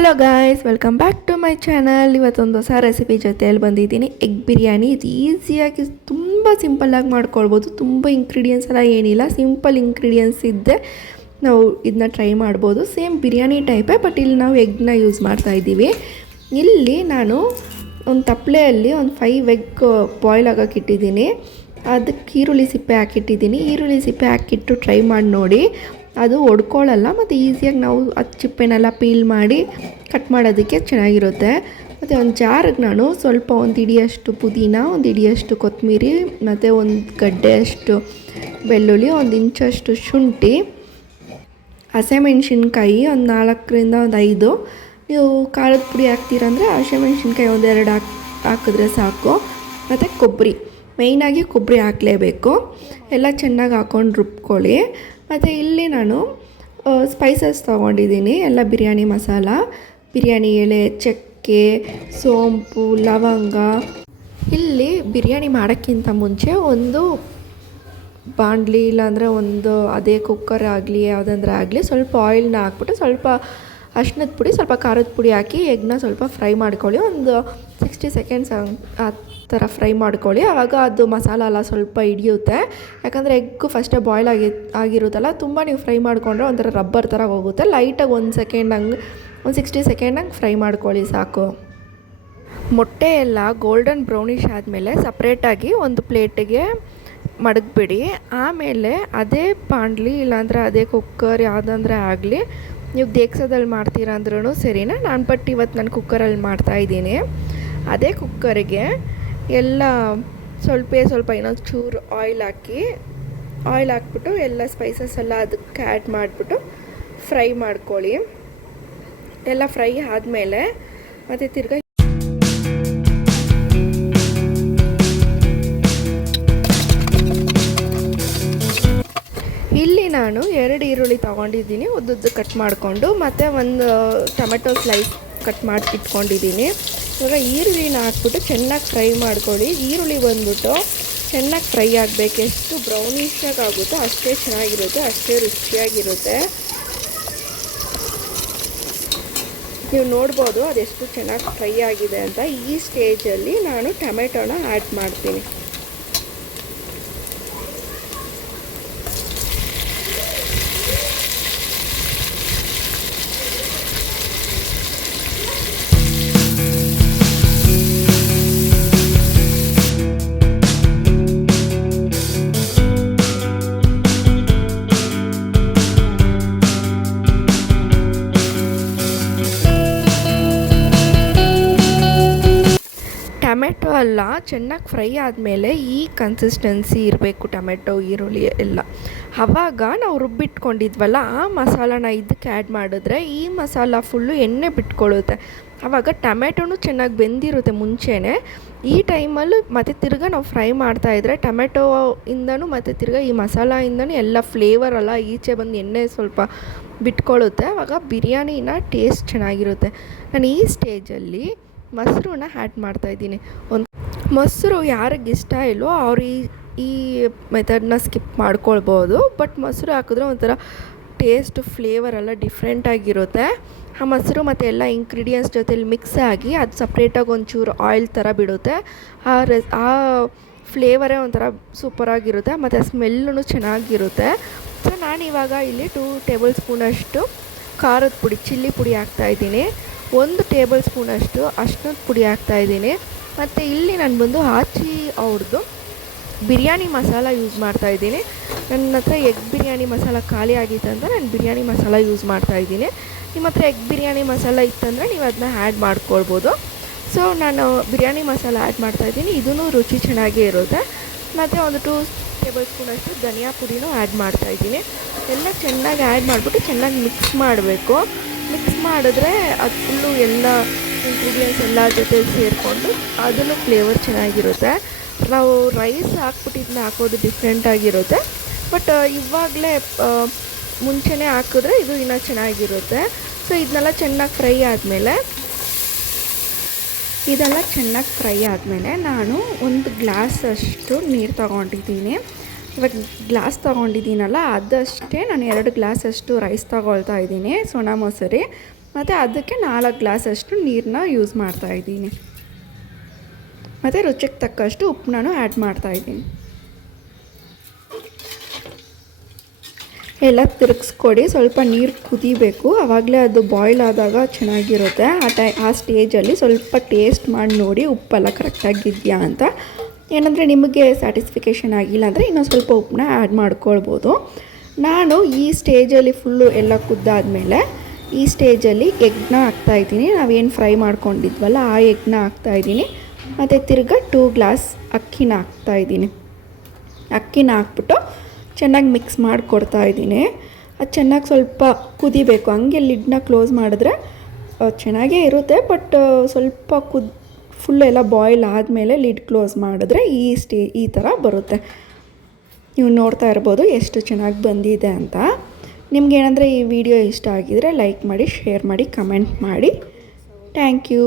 Hello guys, welcome back to my channel. ಇವತ್ತೊಂದು ಹೊಸ recipe ಜೊತೆಯಲ್ಲಿ ಬಂದಿದ್ದೀನಿ. ಎಗ್ ಬಿರಿಯಾನಿ. ಇದು ಈಸಿಯಾಗಿ ತುಂಬ ಸಿಂಪಲ್ಲಾಗಿ ಮಾಡ್ಕೊಳ್ಬೋದು. ತುಂಬ ಇಂಗ್ರೀಡಿಯೆಂಟ್ಸ್ ಎಲ್ಲ ಏನಿಲ್ಲ, ಸಿಂಪಲ್ ಇಂಗ್ರೀಡಿಯೆಂಟ್ಸ್ ಇದ್ದರೆ ನಾವು ಇದನ್ನ ಟ್ರೈ ಮಾಡ್ಬೋದು. ಸೇಮ್ ಬಿರಿಯಾನಿ ಟೈಪೇ, ಬಟ್ ಇಲ್ಲಿ ನಾವು ಎಗ್ನ ಯೂಸ್ ಮಾಡ್ತಾಯಿದ್ದೀವಿ. ಇಲ್ಲಿ ನಾನು ಒಂದು ತಪ್ಪಲೆಯಲ್ಲಿ ಒಂದು 5 ಎಗ್ ಬಾಯ್ಲ್ ಆಗೋಕೆ ಇಟ್ಟಿದ್ದೀನಿ. ಅದಕ್ಕೆ ಈರುಳ್ಳಿ ಸಿಪ್ಪೆ ಹಾಕಿಟ್ಟಿದ್ದೀನಿ. ಈರುಳ್ಳಿ ಸಿಪ್ಪೆ ಹಾಕಿಟ್ಟು ಟ್ರೈ ಮಾಡಿ ನೋಡಿ, ಅದು ಒಡ್ಕೊಳ್ಳಲ್ಲ ಮತ್ತು ಈಸಿಯಾಗಿ ನಾವು ಅದು ಚಿಪ್ಪೆನೆಲ್ಲ ಪೀಲ್ ಮಾಡಿ ಕಟ್ ಮಾಡೋದಕ್ಕೆ ಚೆನ್ನಾಗಿರುತ್ತೆ. ಮತ್ತು ಒಂದು ಜಾರಿಗೆ ನಾನು ಸ್ವಲ್ಪ ಒಂದು ಹಿಡಿಯಷ್ಟು ಪುದೀನ, ಒಂದು ಹಿಡಿಯಷ್ಟು ಕೊತ್ತಂಬರಿ ಮತ್ತು ಒಂದು ಗಡ್ಡೆಯಷ್ಟು ಬೆಳ್ಳುಳ್ಳಿ, ಒಂದು ಇಂಚಷ್ಟು ಶುಂಠಿ, ಹಸಿಮೆಣ್ಸಿನ್ಕಾಯಿ ಒಂದು 4ರಿಂದ ಒಂದು 5. ನೀವು ಖಾರದ ಪುಡಿ ಹಾಕ್ತೀರಂದರೆ ಹಸಿಮೆಣ್ಸಿನ್ಕಾಯಿ ಒಂದು 2 ಹಾಕಿದ್ರೆ ಸಾಕು. ಮತ್ತು ಕೊಬ್ಬರಿ, ಮೇಯ್ನಾಗಿ ಕೊಬ್ಬರಿ ಹಾಕಲೇಬೇಕು. ಎಲ್ಲ ಚೆನ್ನಾಗಿ ಹಾಕ್ಕೊಂಡು ರುಬ್ಕೊಳ್ಳಿ. ಮತ್ತು ಇಲ್ಲಿ ನಾನು ಸ್ಪೈಸಸ್ ತೊಗೊಂಡಿದ್ದೀನಿ. ಎಲ್ಲ ಬಿರಿಯಾನಿ ಮಸಾಲ, ಬಿರಿಯಾನಿ ಎಲೆ, ಚಕ್ಕೆ, ಸೋಂಪು, ಲವಂಗ. ಇಲ್ಲಿ ಬಿರಿಯಾನಿ ಮಾಡೋಕ್ಕಿಂತ ಮುಂಚೆ ಒಂದು ಬಾಣಲಿ ಇಲ್ಲಾಂದರೆ ಒಂದು ಅದೇ ಕುಕ್ಕರ್ ಆಗಲಿ ಯಾವುದಂದ್ರೆ ಆಗಲಿ ಸ್ವಲ್ಪ ಆಯಿಲ್ನ ಹಾಕ್ಬಿಟ್ಟು ಸ್ವಲ್ಪ ಅರ್ಶಿಣದ ಪುಡಿ, ಸ್ವಲ್ಪ ಖಾರದ ಪುಡಿ ಹಾಕಿ ಎಗ್ನ ಸ್ವಲ್ಪ ಫ್ರೈ ಮಾಡ್ಕೊಳ್ಳಿ. ಒಂದು 60 ಸೆಕೆಂಡ್ಸ್ ಆ ಥರ ಫ್ರೈ ಮಾಡ್ಕೊಳ್ಳಿ. ಆವಾಗ ಅದು ಮಸಾಲ ಎಲ್ಲ ಸ್ವಲ್ಪ ಹಿಡಿಯುತ್ತೆ. ಯಾಕಂದರೆ ಎಗ್ಗು ಫಸ್ಟೇ ಬಾಯ್ಲ್ ಆಗಿರುತ್ತಲ್ಲ, ತುಂಬ ನೀವು ಫ್ರೈ ಮಾಡಿಕೊಂಡ್ರೆ ಒಂಥರ ರಬ್ಬರ್ ಥರ ಹೋಗುತ್ತೆ. ಲೈಟಾಗಿ ಒಂದು 60 ಸೆಕೆಂಡ್ ಹಂಗೆ ಫ್ರೈ ಮಾಡ್ಕೊಳ್ಳಿ ಸಾಕು. ಮೊಟ್ಟೆ ಎಲ್ಲ ಗೋಲ್ಡನ್ ಬ್ರೌನಿಷ್ ಆದಮೇಲೆ ಸಪ್ರೇಟಾಗಿ ಒಂದು ಪ್ಲೇಟಿಗೆ ಮಡಗಿಬಿಡಿ. ಆಮೇಲೆ ಅದೇ ಬಾಣಲಿ ಇಲ್ಲಾಂದರೆ ಅದೇ ಕುಕ್ಕರ್ ಯಾವುದಂದ್ರೆ ಆಗಲಿ, ನೀವು ದೇಕ್ಸದಲ್ಲಿ ಮಾಡ್ತೀರಾ ಅಂದ್ರೂ ಸರಿನಾ. ಇವತ್ತು ನಾನು ಕುಕ್ಕರಲ್ಲಿ ಮಾಡ್ತಾಯಿದ್ದೀನಿ. ಅದೇ ಕುಕ್ಕರಿಗೆ ಎಲ್ಲ ಸ್ವಲ್ಪ ಇನ್ನೊಂದು ಚೂರು ಆಯಿಲ್ ಹಾಕ್ಬಿಟ್ಟು ಎಲ್ಲ ಸ್ಪೈಸಸ್ ಎಲ್ಲ ಅದಕ್ಕೆ ಆ್ಯಡ್ ಮಾಡಿಬಿಟ್ಟು ಫ್ರೈ ಮಾಡ್ಕೊಳ್ಳಿ. ಎಲ್ಲ ಫ್ರೈ ಆದಮೇಲೆ ಮತ್ತು ತಿರ್ಗಾ ಇಲ್ಲಿ ನಾನು 2 ಈರುಳ್ಳಿ ತೊಗೊಂಡಿದ್ದೀನಿ, ಉದ್ದುದ್ದು ಕಟ್ ಮಾಡಿಕೊಂಡು, ಮತ್ತು ಒಂದು ಟೊಮೆಟೊ ಸ್ಲೈಸ್ ಕಟ್ ಮಾಡಿ ಇಟ್ಕೊಂಡಿದ್ದೀನಿ. ಇವಾಗ ಈರುಳ್ಳಿನ ಹಾಕ್ಬಿಟ್ಟು ಚೆನ್ನಾಗಿ ಫ್ರೈ ಮಾಡ್ಕೊಳ್ಳಿ. ಈರುಳ್ಳಿ ಬಂದ್ಬಿಟ್ಟು ಚೆನ್ನಾಗಿ ಫ್ರೈ ಆಗಬೇಕು. ಎಷ್ಟು ಬ್ರೌನಿಷಾಗಿ ಆಗುತ್ತೋ ಅಷ್ಟೇ ಚೆನ್ನಾಗಿರುತ್ತೆ, ಅಷ್ಟೇ ರುಚಿಯಾಗಿರುತ್ತೆ. ನೀವು ನೋಡ್ಬೋದು ಅದೆಷ್ಟು ಚೆನ್ನಾಗಿ ಫ್ರೈ ಆಗಿದೆ ಅಂತ. ಈ ಸ್ಟೇಜಲ್ಲಿ ನಾನು ಟೊಮೆಟೊನ ಆ್ಯಡ್ ಮಾಡ್ತೀನಿ. ಟೊಮೆಟೊ ಎಲ್ಲ ಚೆನ್ನಾಗಿ ಫ್ರೈ ಆದಮೇಲೆ ಈ ಕನ್ಸಿಸ್ಟೆನ್ಸಿ ಇರಬೇಕು ಟೊಮೆಟೊ ಈರುಳ್ಳಿ ಎಲ್ಲ. ಆವಾಗ ನಾವು ರುಬ್ಬಿಟ್ಕೊಂಡಿದ್ವಲ್ಲ ಆ ಮಸಾಲಾನ ಇದಕ್ಕೆ ಆ್ಯಡ್ ಮಾಡಿದ್ರೆ ಈ ಮಸಾಲ ಫುಲ್ಲು ಎಣ್ಣೆ ಬಿಟ್ಕೊಳ್ಳುತ್ತೆ. ಆವಾಗ ಟೊಮೆಟೊನೂ ಚೆನ್ನಾಗಿ ಬೆಂದಿರುತ್ತೆ ಮುಂಚೆನೇ. ಈ ಟೈಮಲ್ಲಿ ಮತ್ತು ತಿರ್ಗಾ ನಾವು ಫ್ರೈ ಮಾಡ್ತಾಯಿದ್ರೆ ಟೊಮೆಟೊ ಇಂದನೂ ಮತ್ತು ತಿರ್ಗಾ ಈ ಮಸಾಲೆಯಿಂದನೂ ಎಲ್ಲ ಫ್ಲೇವರ್ ಎಲ್ಲ ಈಚೆ ಬಂದು ಎಣ್ಣೆ ಸ್ವಲ್ಪ ಬಿಟ್ಕೊಳ್ಳುತ್ತೆ. ಆವಾಗ ಬಿರಿಯಾನಿನ ಟೇಸ್ಟ್ ಚೆನ್ನಾಗಿರುತ್ತೆ. ನಾನು ಈ ಸ್ಟೇಜಲ್ಲಿ ಮೊಸರನ್ನ ಆ್ಯಡ್ ಮಾಡ್ತಾಯಿದ್ದೀನಿ. ಒಂದು ಮೊಸರು ಯಾರಿಗೆ ಇಷ್ಟ ಇಲ್ವೋ ಅವ್ರು ಈ ಮೆಥಡನ್ನ ಸ್ಕಿಪ್ ಮಾಡ್ಕೊಳ್ಬೋದು. ಬಟ್ ಮೊಸರು ಹಾಕಿದ್ರೆ ಒಂಥರ ಟೇಸ್ಟ್ ಫ್ಲೇವರ್ ಎಲ್ಲ ಡಿಫ್ರೆಂಟಾಗಿರುತ್ತೆ. ಆ ಮೊಸರು ಮತ್ತು ಎಲ್ಲ ಇಂಗ್ರೀಡಿಯೆಂಟ್ಸ್ ಜೊತೆಲಿ ಮಿಕ್ಸ್ ಆಗಿ ಅದು ಸಪ್ರೇಟಾಗಿ ಒಂಚೂರು ಆಯಿಲ್ ಥರ ಬಿಡುತ್ತೆ. ಆ ಫ್ಲೇವರೇ ಒಂಥರ ಸೂಪರಾಗಿರುತ್ತೆ ಮತ್ತು ಸ್ಮೆಲ್ಲೂ ಚೆನ್ನಾಗಿರುತ್ತೆ. ಸೊ ನಾನಿವಾಗ ಇಲ್ಲಿ 2 ಟೇಬಲ್ ಸ್ಪೂನಷ್ಟು ಖಾರದ ಪುಡಿ, ಚಿಲ್ಲಿ ಪುಡಿ ಹಾಕ್ತಾಯಿದ್ದೀನಿ. 1 ಟೇಬಲ್ ಸ್ಪೂನಷ್ಟು ಅರ್ಶಿಣದ ಪುಡಿ ಹಾಕ್ತಾಯಿದ್ದೀನಿ. ಮತ್ತು ಇಲ್ಲಿ ನಾನು ಬಂದು ಅವ್ರದ್ದು ಬಿರಿಯಾನಿ ಮಸಾಲ ಯೂಸ್ ಮಾಡ್ತಾಯಿದ್ದೀನಿ. ನನ್ನ ಹತ್ರ ಎಗ್ ಬಿರಿಯಾನಿ ಮಸಾಲ ಖಾಲಿ ಆಗಿತ್ತು ಅಂತ ನಾನು ಬಿರಿಯಾನಿ ಮಸಾಲ ಯೂಸ್ ಮಾಡ್ತಾಯಿದ್ದೀನಿ. ನಿಮ್ಮ ಹತ್ರ ಎಗ್ ಬಿರಿಯಾನಿ ಮಸಾಲ ಇತ್ತಂದರೆ ನೀವು ಅದನ್ನ ಆ್ಯಡ್ ಮಾಡ್ಕೊಳ್ಬೋದು. ಸೊ ನಾನು ಬಿರಿಯಾನಿ ಮಸಾಲ ಆ್ಯಡ್ ಮಾಡ್ತಾಯಿದ್ದೀನಿ. ಇದೂ ರುಚಿ ಚೆನ್ನಾಗೇ ಇರುತ್ತೆ. ಮತ್ತು ಒಂದು 2 ಟೇಬಲ್ ಸ್ಪೂನಷ್ಟು ಧನಿಯಾ ಪುಡಿನೂ ಆ್ಯಡ್ ಮಾಡ್ತಾಯಿದ್ದೀನಿ. ಎಲ್ಲ ಚೆನ್ನಾಗಿ ಆ್ಯಡ್ ಮಾಡಿಬಿಟ್ಟು ಚೆನ್ನಾಗಿ ಮಿಕ್ಸ್ ಮಾಡಬೇಕು. ಮಿಕ್ಸ್ ಮಾಡಿದ್ರೆ ಅದು ಫುಲ್ಲು ಎಲ್ಲ ಇಂಗ್ರೀಡಿಯೆಂಟ್ಸ್ ಎಲ್ಲ ಜೊತೆ ಸೇರಿಕೊಂಡು ಅದನ್ನು ಫ್ಲೇವರ್ ಚೆನ್ನಾಗಿರುತ್ತೆ. ನಾವು ರೈಸ್ ಹಾಕ್ಬಿಟ್ಟಿದ್ದನ್ನ ಹಾಕೋದು ಡಿಫ್ರೆಂಟಾಗಿರುತ್ತೆ. ಬಟ್ ಇವಾಗಲೇ ಮುಂಚೆನೇ ಹಾಕಿದ್ರೆ ಇದು ಇನ್ನೂ ಚೆನ್ನಾಗಿರುತ್ತೆ. ಸೊ ಇದನ್ನೆಲ್ಲ ಚೆನ್ನಾಗಿ ಫ್ರೈ ಆದಮೇಲೆ ನಾನು 1 ಗ್ಲಾಸಷ್ಟು ನೀರು ತೊಗೊಂಡಿದ್ದೀನಿ. ಇವಾಗ ಗ್ಲಾಸ್ ತೊಗೊಂಡಿದ್ದೀನಲ್ಲ ಅದಷ್ಟೇ ನಾನು 2 ಗ್ಲಾಸಷ್ಟು ರೈಸ್ ತೊಗೊಳ್ತಾ ಇದ್ದೀನಿ, ಸೋನಾ ಮಸೂರಿ. ಮತ್ತು ಅದಕ್ಕೆ 4 ಗ್ಲಾಸಷ್ಟು ನೀರನ್ನ ಯೂಸ್ ಮಾಡ್ತಾಯಿದ್ದೀನಿ. ಮತ್ತು ರುಚಿಗೆ ತಕ್ಕಷ್ಟು ಉಪ್ಪನ್ನು ಆ್ಯಡ್ ಮಾಡ್ತಾಯಿದ್ದೀನಿ. ಎಲ್ಲ ತಿರುಗಿಸ್ಕೊಡಿ. ಸ್ವಲ್ಪ ನೀರು ಕುದಿಬೇಕು, ಆವಾಗಲೇ ಅದು ಬಾಯ್ಲ್ ಆದಾಗ ಚೆನ್ನಾಗಿರುತ್ತೆ. ಆ ಸ್ಟೇಜಲ್ಲಿ ಸ್ವಲ್ಪ ಟೇಸ್ಟ್ ಮಾಡಿ ನೋಡಿ ಉಪ್ಪೆಲ್ಲ ಕರೆಕ್ಟಾಗಿದೆಯಾ ಅಂತ. ಏನಂದರೆ ನಿಮಗೆ ಸ್ಯಾಟಿಸ್ಫಿಕೇಷನ್ ಆಗಿಲ್ಲ ಅಂದರೆ ಇನ್ನೊಂದು ಸ್ವಲ್ಪ ಉಪ್ಪನ್ನ ಆ್ಯಡ್ ಮಾಡ್ಕೊಳ್ಬೋದು. ನಾನು ಈ ಸ್ಟೇಜಲ್ಲಿ ಫುಲ್ಲು ಎಲ್ಲ ಕುದ್ದಾದಮೇಲೆ ಈ ಸ್ಟೇಜಲ್ಲಿ ಎಗ್ನ ಹಾಕ್ತಾಯಿದ್ದೀನಿ. ನಾವೇನು ಫ್ರೈ ಮಾಡ್ಕೊಂಡಿದ್ವಲ್ಲ ಆ ಎಗ್ನ ಹಾಕ್ತಾಯಿದ್ದೀನಿ. ಮತ್ತು ತಿರ್ಗಾ 2 ಗ್ಲಾಸ್ ಅಕ್ಕಿನ ಹಾಕ್ತಾಯಿದ್ದೀನಿ. ಅಕ್ಕಿನ ಹಾಕ್ಬಿಟ್ಟು ಚೆನ್ನಾಗಿ ಮಿಕ್ಸ್ ಮಾಡಿಕೊಡ್ತಾಯಿದ್ದೀನಿ. ಅದು ಚೆನ್ನಾಗಿ ಸ್ವಲ್ಪ ಕುದಿಬೇಕು. ಹಂಗೆ ಲಿಡ್ನ ಕ್ಲೋಸ್ ಮಾಡಿದ್ರೆ ಚೆನ್ನಾಗೇ ಇರುತ್ತೆ, ಬಟ್ ಸ್ವಲ್ಪ ಫುಲ್ ಎಲ್ಲ ಬಾಯ್ಲ್ ಆದಮೇಲೆ ಲಿಡ್ ಕ್ಲೋಸ್ ಮಾಡಿದ್ರೆ ಈ ಥರ ಬರುತ್ತೆ. ನೀವು ನೋಡ್ತಾ ಇರ್ಬೋದು ಎಷ್ಟು ಚೆನ್ನಾಗಿ ಬಂದಿದೆ ಅಂತ. ನಿಮ್ಗೇನಂದರೆ ಈ ವಿಡಿಯೋ ಇಷ್ಟ ಆಗಿದರೆ ಲೈಕ್ ಮಾಡಿ, ಶೇರ್ ಮಾಡಿ, ಕಮೆಂಟ್ ಮಾಡಿ. Thank you.